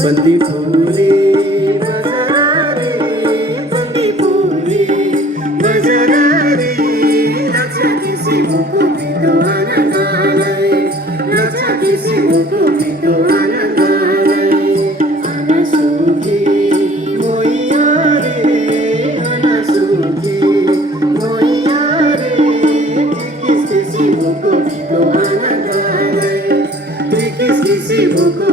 बंदी फुले बजारे, बंदी फुले बजारे, लक्षात से मुकुट आनंदालय, लक्षात से मुकुट आनंदालय, अनसुखी मोया रे, अनसुखी मोया रे, किस किसी मुकुट आनंदालय, किस किसी मुकुट